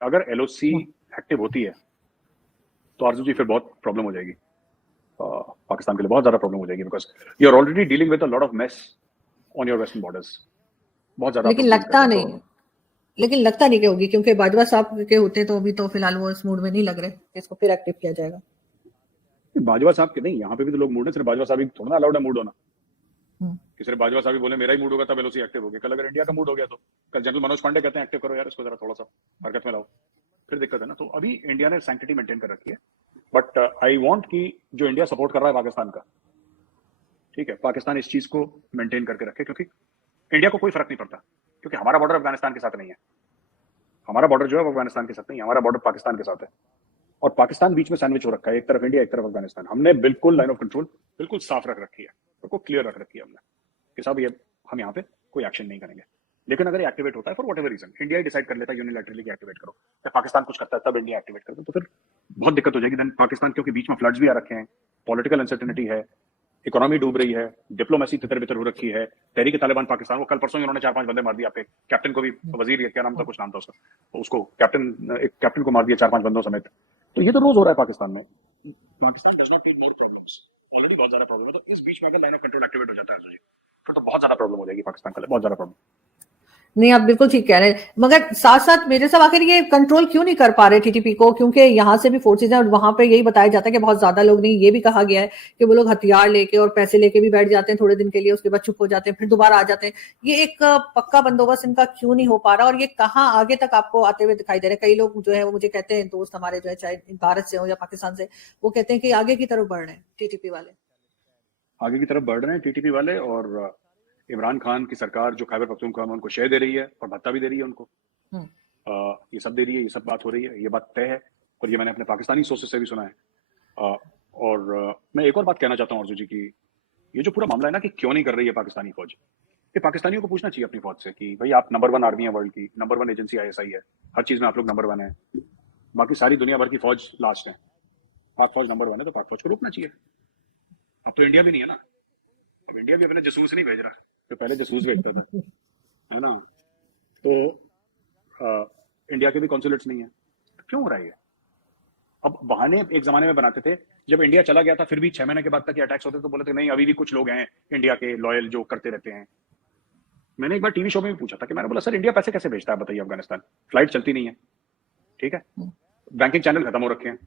अगर LOC active होती है तो आरजू जी फिर बहुत प्रॉब्लम हो जाएगी, पाकिस्तान के लिए बहुत ज्यादा प्रॉब्लम हो जाएगी, because you are already dealing with a lot of mess on your western borders. बहुत ज्यादा आप लेकिन लोग डील कर रहे लगता हैं नहीं, तो लेकिन लगता नहीं कि होगी, क्योंकि बाजवा साहब के होते तो अभी तो फिलहाल वो इस मूड में नहीं लग रहे कि इसको फिर एक्टिव किया जाएगा। बाजवा साहब के नहीं, यहाँ पे भी तो लोग मूड है, सिर्फ बाजवा साहब ही थोड़ा ना अलाउड है मूड होना हम्म। कि सिर्फ बाजवा साहब ही बोले मेरा ही मूड होगा तब एलओसी एक्टिव हो गया। कल अगर इंडिया का मूड हो गया तो कल जनरल मनोज पांडे कहते हैं एक्टिव करो यार इसको, जरा थोड़ा सा हरकत में लाओ, फिर दिक्कत है ना। तो अभी इंडिया ने सैंक्टिटी मेंटेन कर रखी है, बट आई वांट कि जो इंडिया सपोर्ट कर रहा है पाकिस्तान का, ठीक है, पाकिस्तान इस चीज को मेंटेन करके रखे, क्योंकि इंडिया को कोई फर्क नहीं पड़ता, क्योंकि हमारा बॉर्डर अफगानिस्तान के साथ नहीं है। हमारा बॉर्डर जो है वो अफगानिस्तान के साथ नहीं है, हमारा बॉर्डर पाकिस्तान के साथ है, और पाकिस्तान बीच में सैंडविच हो रखा है, एक तरफ इंडिया एक तरफ अफगानिस्तान। हमने बिल्कुल लाइन ऑफ कंट्रोल बिल्कुल साफ रख रखी है, बिल्कुल क्लियर रख रखी है हमने कि साहब ये हम यहाँ पे कोई एक्शन नहीं करेंगे। लेकिन अगर ये एक्टिवेट होता है for whatever reason, India decide कर लेता है यूनिलैटरली कि एक्टिवेट करो, या पाकिस्तान कुछ करता है तब इंडिया एक्टिवेट करता है, तो फिर बहुत दिक्कत हो जाएगी। देन पाकिस्तान क्योंकि बीच में फ्लड्स भी आ रखे हैं, पॉलिटिकल अनसर्टेनिटी है, इकोनॉमी डूब रही है, डिप्लोमेसी तितर बितर हो रखी है, तहरीक तालिबान पाकिस्तान, वो कल परसों उन्होंने 4-5 बंदे मार दिए, आपके कैप्टन को भी, वजीर क्या नाम था, कुछ नाम था उसका, उसको एक कैप्टन को मार दिया 4-5 बंदों समेत। तो ये तो रोज हो रहा है पाकिस्तान में। Pakistan does not need more problems, already बहुत ज्यादा प्रॉब्लम है, तो इस बीच में अगर लाइन ऑफ कंट्रोल एक्टिवेट हो जाता है जी, फिर तो बहुत ज्यादा प्रॉब्लम हो जाएगी पाकिस्तान के लिए, बहुत ज्यादा प्रॉब्लम। नहीं, आप बिल्कुल ठीक कह रहे हैं, मगर साथ साथ मेरे सब आखिर ये कंट्रोल क्यों नहीं कर पा रहे टीटीपी को, क्योंकि यहाँ से भी फोर्सेज हैं और वहां पे यही बताया जाता है कि बहुत ज्यादा लोग नहीं, ये भी कहा गया है कि वो लोग हथियार लेके और पैसे लेके भी बैठ जाते हैं थोड़े दिन के लिए, उसके बाद चुप हो जाते हैं, फिर दोबारा आ जाते हैं। ये एक पक्का बंदोबस्त इनका क्यों नहीं हो पा रहा, और ये कहाँ आगे तक आपको आते हुए दिखाई दे रहे हैं? कई लोग जो है वो मुझे कहते हैं, दोस्त हमारे जो है चाहे भारत से हो या पाकिस्तान से, वो कहते हैं कि आगे की तरफ बढ़ रहे हैं टीटीपी वाले, आगे की तरफ बढ़ रहे हैं टीटीपी वाले, और इमरान खान की सरकार जो खैबर पख्तूनख्वा में उनको शेयर दे रही है और भत्ता भी दे रही है उनको, ये सब दे रही है, ये सब बात हो रही है, ये बात तय है, और ये मैंने अपने पाकिस्तानी सोर्सेस से भी सुना है। और मैं एक और बात कहना चाहता हूँ अर्जु जी की, ये जो पूरा मामला है ना कि क्यों नहीं कर रही है पाकिस्तानी फौज, ये पाकिस्तानियों को पूछना चाहिए अपनी फौज से कि भाई आप नंबर 1 आर्मी है वर्ल्ड की, नंबर 1 एजेंसी आईएसआई है, हर चीज में आप लोग नंबर 1 है, बाकी सारी दुनिया भर की फौज लास्ट है, पाक फौज नंबर 1 है, तो पाक फौज को रोकना चाहिए। अब तो इंडिया भी नहीं है ना, अब इंडिया भी अपने जसूस नहीं भेज रहा, तो पहले जसूस भेजता था, है ना। तो इंडिया के भी कॉन्सुलेट्स नहीं है, तो क्यों हो रहा है ये? अब बहाने एक जमाने में बनाते थे, जब इंडिया चला गया था फिर भी 6 महीने के बाद तक अटैक्स होते तो बोले थे नहीं अभी भी कुछ लोग हैं इंडिया के लॉयल जो करते रहते हैं। मैंने एक बार टीवी शो में भी पूछा था कि मैंने बोला सर इंडिया पैसे कैसे भेजता है बताइए अफगानिस्तान, फ्लाइट चलती नहीं है, ठीक है, बैंकिंग चैनल खत्म हो रखे हैं,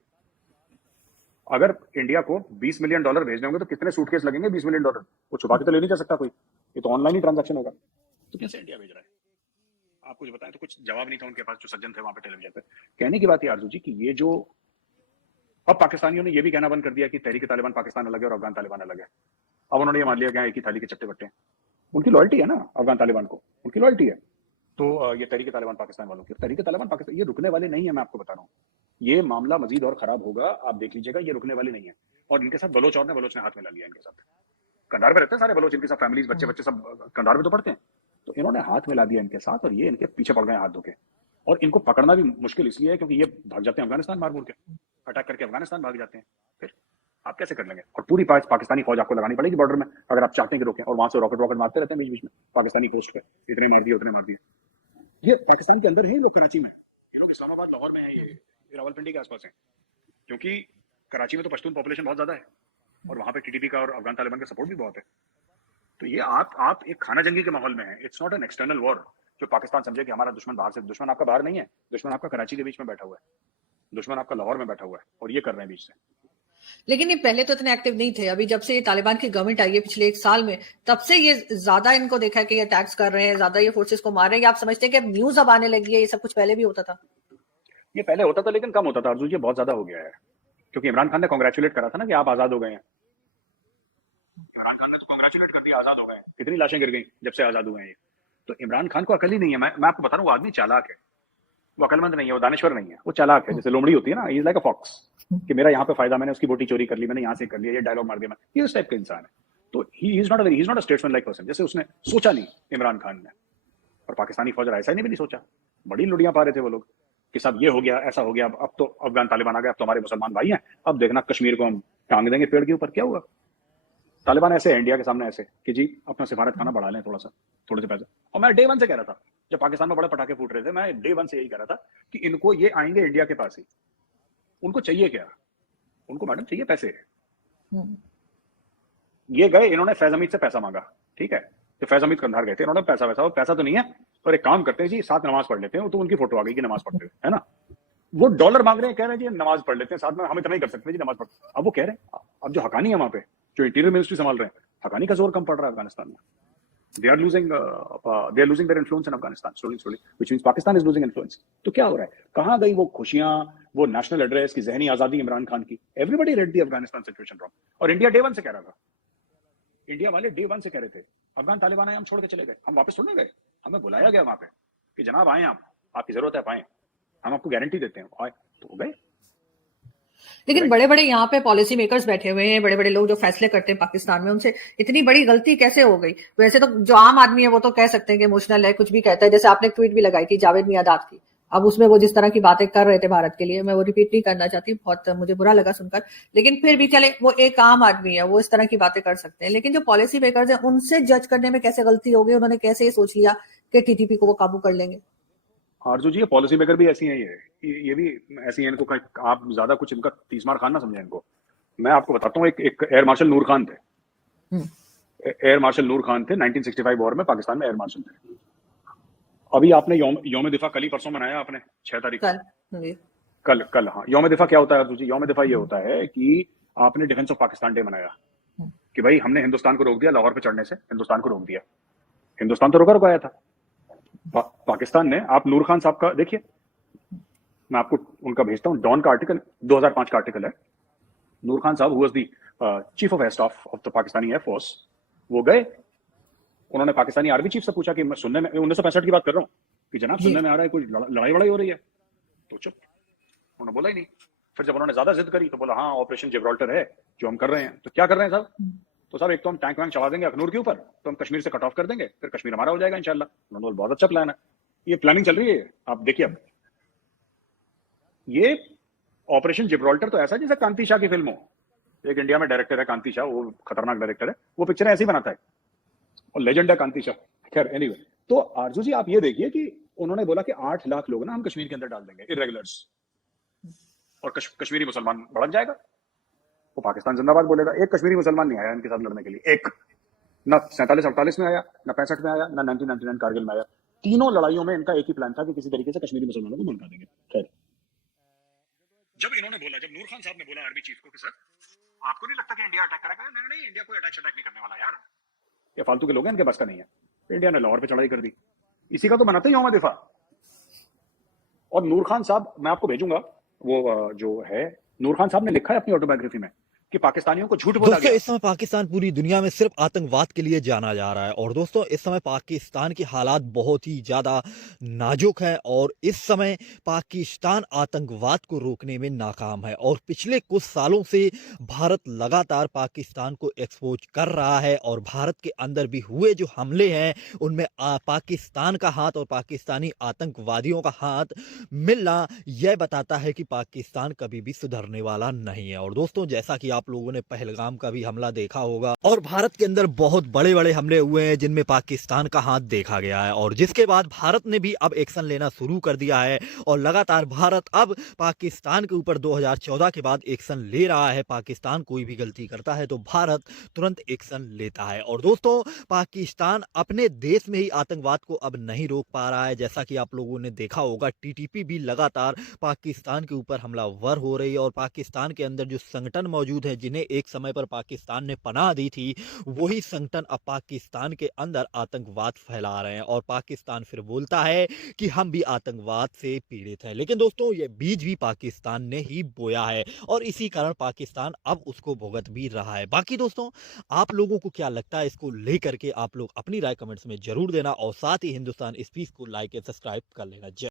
अगर इंडिया को $20 मिलियन भेजने होंगे तो कितने सूटकेस लगेंगे $20 मिलियन, वो छुपा के तो ले नहीं जा सकता कोई, ये तो ऑनलाइन ही ट्रांजैक्शन होगा, तो कैसे इंडिया भेज रहा है? आप कुछ बताएं। तो कुछ जवाब नहीं था उनके पास, जो सज्जन थे वहां पे टेलीविजन पे। कहने की बात है आरजू जी कि ये जो अब पाकिस्तानियों ने ये भी कहना बंद कर दिया कि तहरीक तालिबान पाकिस्तान अलग है और अफगान तालिबान अलग है। अब उन्होंने ये मान लिया कि एक ही थाली के चट्टे बट्टे हैं, उनकी लॉयल्टी है ना अफगान तालिबान को, उनकी लॉयल्टी है। तो ये तहरीक तालिबान पाकिस्तान वालों की, तहरीक तालिबान पाकिस्तान ये रुकने वाले नहीं है, मैं आपको बता रहा हूँ, ये मामला मजीद और खराब होगा, आप देख लीजिएगा, ये रुकने वाले नहीं है। और इनके साथ बलोच ने हाथ मिला लिया इनके साथ, कंधार में रहते हैं सारे बलोच, इनके साथ फैमिलीज बच्चे बच्चे सब कंधार में तो पढ़ते हैं, तो इन्होंने हाथ मिला दिया इनके साथ और ये इनके पीछे पड़ गए हाथ धोके। और इनको पकड़ना भी मुश्किल इसलिए है क्योंकि ये भाग जाते हैं अफगानिस्तान, मार मुर के अटैक करके अफगानिस्तान भाग जाते हैं, फिर आप कैसे कर लेंगे? और पूरी पाकिस्तानी फौज आपको लगानी पड़ेगी बॉर्डर में अगर आप चाहते हैं कि रोकें, और वहां से रॉकेट मारते रहते हैं बीच बीच में पाकिस्तानी पोस्ट पे, इतने मार दिए उतने मार दिए। ये पाकिस्तान के अंदर है, लोग कराची में, ये लोग इस्लामाबाद लाहौर में है, ये रावलपिंडी के आसपास है, क्योंकि कराची में तो पश्तून पॉपुलेशन बहुत ज्यादा है और वहां पे टीटीपी का और अफगान तालिबान का सपोर्ट भी बहुत है। तो ये आप एक खाना जंगी के माहौल में है, it's not an external war जो पाकिस्तान समझे कि हमारा दुश्मन बाहर से, दुश्मन आपका बाहर नहीं है, दुश्मन आपका कराची के बीच में बैठा हुआ है, दुश्मन आपका लाहौर में बैठा हुआ है, और ये कर रहे हैं बीच से। लेकिन ये पहले तो इतने एक्टिव नहीं थे, अभी जब से ये तालिबान की गवर्नमेंट आई है पिछले 1 साल में, तब से ये ज्यादा इनको देखा है कि ये अटैक्स कर रहे हैं, ज्यादा ये फोर्सेस को मार रहे हैं। आप समझते हैं कि अब न्यूज अब आने लगी है, ये सब कुछ पहले भी होता था? ये पहले होता था लेकिन कम होता था अर्जुन, ये बहुत ज्यादा हो गया है, क्योंकि इमरान खान ने कांग्रेचुलेट करा था ना कि आप आजाद हो गए हैं, इमरान खान ने तो कांग्रेचुलेट कर दिया, आजाद हो गए, कितनी लाशें गिर गई जब से आजाद हुए हैं ये। तो इमरान खान को अकल ही नहीं है, मैं आपको बता रहा हूँ, वो आदमी चालाक है, वो अकलमंद नहीं है, वो दानश्वर नहीं है, वो चालाक है, जैसे लोमड़ी होती है ना, इज लाइक अ फॉक्स, कि मेरा यहाँ पे फायदा, मैंने उसकी बोटी चोरी कर ली, मैंने यहाँ से कर लिया, ये डायलॉग मार दिया, मैं ये उस टाइप का इंसान है। तो he is not a statesman like person, जैसे उसने सोचा नहीं इमरान खान ने, और पाकिस्तानी फौज ऐसा ने भी नहीं सोचा, बड़ी लुड़ियां पा रहे थे वो लोग कि सब ये हो गया, ऐसा हो गया, अब तो अफगान तालिबान आ गया, अब तो हमारे मुसलमान भाई हैं, अब देखना कश्मीर को हम टांग देंगे पेड़ के ऊपर। क्या हुआ? तालिबान ऐसे है इंडिया के सामने ऐसे कि जी अपना सिफारत खाना बढ़ा लें थोड़ा सा, थोड़े से पैसे। और मैं डे 1 से कह रहा था जब पाकिस्तान में बड़े पटाखे फूट रहे थे, मैं डे वन से यही कह रहा था कि इनको ये आएंगे इंडिया के पास ही, उनको चाहिए क्या? उनको मैडम चाहिए पैसे। ये गए, इन्होंने फैज हमीद से पैसा मांगा, ठीक है, तो फैज हमीद कंधार गए थे, इन्होंने पैसा तो नहीं है, पर एक काम करते हैं जी, साथ नमाज पढ़ लेते हैं। तो उनकी फोटो आ गई कि नमाज पढ़ते हुए, है ना, वो डॉलर मांग रहे हैं, कह रहे हैं जी नमाज पढ़ लेते हैं साथ में, हम इतना ही कर सकते हैं जी, नमाज पढ़। अब वो कह रहे हैं, अब जो हकानी है वहां पे, जो इंटीरियर मिनिस्ट्री संभाल रहे हैं, हकानी का जोर कम पड़ रहा है अफगानिस्तान में। They are losing their influence in Afghanistan slowly, which means Pakistan is losing influence. तो क्या हो रहा है? कहाँ गई वो खुशियां, वो नेशनल एड्रेस की जहनी आजादी इमरान खान की? Everybody read the Afghanistan situation wrong. और इंडिया डे वन से कह रहा था, इंडिया वाले डे वन से कह रहे थे अफगान तालिबान आए, हम छोड़ के चले गए, हम वापस छोड़ने गए, हमें बुलाया गया वहां पे कि जनाब आए आप, आपकी जरूरत है, आए, हम आपको गारंटी देते हैं, आए तो हो गए। लेकिन बड़े बड़े यहाँ पे पॉलिसी मेकर्स बैठे हुए हैं, बड़े बड़े लोग जो फैसले करते हैं पाकिस्तान में, उनसे इतनी बड़ी गलती कैसे हो गई? वैसे तो जो आम आदमी है वो तो कह सकते हैं कि इमोशनल है, कुछ भी कहता है, जैसे आपने ट्वीट भी लगाई थी जावेद मियादाद की, अब उसमें वो जिस तरह की बातें कर रहे थे भारत के लिए, मैं वो रिपीट नहीं करना चाहती, बहुत मुझे बुरा लगा सुनकर, लेकिन फिर भी चले, वो एक आम आदमी है, वो इस तरह की बातें कर सकते हैं, लेकिन जो पॉलिसी मेकर्स हैं उनसे जज करने में कैसे गलती हो गई? उन्होंने कैसे ये सोच लिया कि टीटीपी को वो काबू कर लेंगे? आरजू जी, पॉलिसी मेकर भी ऐसी हैं, ये भी ऐसी हैं, इनको आप ज्यादा कुछ इनका तीसमार खान ना समझे इनको। मैं आपको बताता हूँ, एक एयर मार्शल नूर खान थे, एयर मार्शल नूर खान थे 1965 वॉर में, पाकिस्तान में एयर मार्शल थे। अभी आपने यौम दिफा कल ही परसों मनाया आपने, 6 तारीख कल हाँ, यौम दिफा क्या होता है आरजू जी? यौम दिफा ये होता है कि आपने डिफेंस ऑफ पाकिस्तान डे मनाया, कि भाई हमने हिंदुस्तान को रोक दिया, लाहौर पे चढ़ने से हिंदुस्तान को रोक दिया। हिंदुस्तान तो रुकाया था पाकिस्तान ने। आप नूर खान साहब का देखिए, मैं आपको उनका भेजता हूं, डॉन का आर्टिकल 2005 का आर्टिकल है। नूर खान साहब who was the chief of air staff of the Pakistani air force, वो गए, उन्होंने पाकिस्तानी आर्मी चीफ से पूछा कि मैं सुनने में 1965 की बात कर रहा हूँ कि जनाब सुनने में आ रहा है कोई लड़ाई वड़ाई हो रही है, तो चुप, उन्होंने बोला ही नहीं। फिर जब उन्होंने ज्यादा जिद करी तो बोला हाँ ऑपरेशन जिब्राल्टर है जो हम कर रहे हैं। तो क्या कर रहे हैं साहब? तो साहब एक तो हम टैंक वैंक चला देंगे अखनूर के ऊपर, तो हम कश्मीर से कट ऑफ कर देंगे, फिर कश्मीर हमारा हो जाएगा इंशाल्लाह। उन्होंने बोला बहुत अच्छा प्लान है, ये प्लानिंग चल रही है, आप देखिए। अब ये ऑपरेशन जिब्राल्टर तो ऐसा जैसे कांति शाह की फिल्म हो, एक इंडिया में डायरेक्टर है कांति शाह, वो खतरनाक डायरेक्टर है, वो पिक्चर ऐसी बनाता है और लेजेंड है कांति शाह। खैर एनीवे, तो आरजू जी आप ये देखिए कि उन्होंने बोला कि 8 लाख लोग ना हम कश्मीर के अंदर डाल देंगे, इरेगुलर्स, और कश्मीरी मुसलमान भड़क जाएगा, वो पाकिस्तान जिंदाबाद बोलेगा। एक कश्मीरी मुसलमान नहीं आया इनके साथ लड़ने के लिए, एक, ना 47-48 में आया, ना 65 में आया, ना 1999 कारगिल में आया। तीनों लड़ाइयों में इनका एक ही प्लान था कि किसी तरीके से कश्मीरी मुसलमानों को मुनका देंगे। खैर, जब इन्होंने बोला, जब नूर खान साहब ने बोला आर्मी चीफ को कि सर आपको नहीं लगता कि इंडिया अटैक करेगा? नहीं, इंडिया कोई अटैक नहीं करने वाला यार, ये फालतू के लोग हैं, इनके बस का नहीं है। इंडिया ने लाहौर पे चढ़ाई कर दी, इसी का तो बनाते ही यौम दिफा। और नूर खान साहब, मैं आपको भेजूंगा, वो जो है नूर खान साहब ने लिखा है अपनी ऑटोबायोग्राफी में कि पाकिस्तानियों को झूठ बोला गया। इस समय पाकिस्तान पूरी दुनिया में सिर्फ आतंकवाद के लिए जाना जा रहा है। और दोस्तों इस समय पाकिस्तान की हालात बहुत ही ज़्यादा नाजुक है और इस समय पाकिस्तान आतंकवाद को रोकने में नाकाम है। और पिछले कुछ सालों से भारत लगातार पाकिस्तान को एक्सपोज कर रहा है और भारत के अंदर भी हुए जो हमले हैं उनमें पाकिस्तान का हाथ और पाकिस्तानी आतंकवादियों का हाथ मिलना यह बताता है कि पाकिस्तान कभी भी सुधरने वाला नहीं है। और दोस्तों जैसा कि आप लोगों ने पहलगाम का भी हमला देखा होगा और भारत के अंदर बहुत बड़े बड़े हमले हुए हैं जिनमें पाकिस्तान का हाथ देखा गया है, और जिसके बाद भारत ने भी अब एक्शन लेना शुरू कर दिया है और लगातार भारत अब पाकिस्तान के ऊपर 2014 के बाद एक्शन ले रहा है। पाकिस्तान कोई भी गलती करता है तो भारत तुरंत एक्शन लेता है। और दोस्तों पाकिस्तान अपने देश में ही आतंकवाद को अब नहीं रोक पा रहा है। जैसा कि आप लोगों ने देखा होगा टीटीपी भी लगातार पाकिस्तान के ऊपर हमलावर हो रही है और पाकिस्तान के अंदर जो संगठन मौजूद है जिन्हें एक समय पर पाकिस्तान ने पनाह दी थी, वही संगठन अब पाकिस्तान के अंदर आतंकवाद फैला रहे हैं। और पाकिस्तान फिर बोलता है कि हम भी आतंकवाद से पीड़ित हैं, लेकिन दोस्तों ये बीज भी पाकिस्तान ने ही बोया है और इसी कारण पाकिस्तान अब उसको भुगत भी रहा है। बाकी दोस्तों आप लोगों को क्या लगता है इसको लेकर के, आप लोग अपनी राय कमेंट्स में जरूर देना और साथ ही हिंदुस्तान स्पीच को लाइक एंड सब्सक्राइब कर लेना।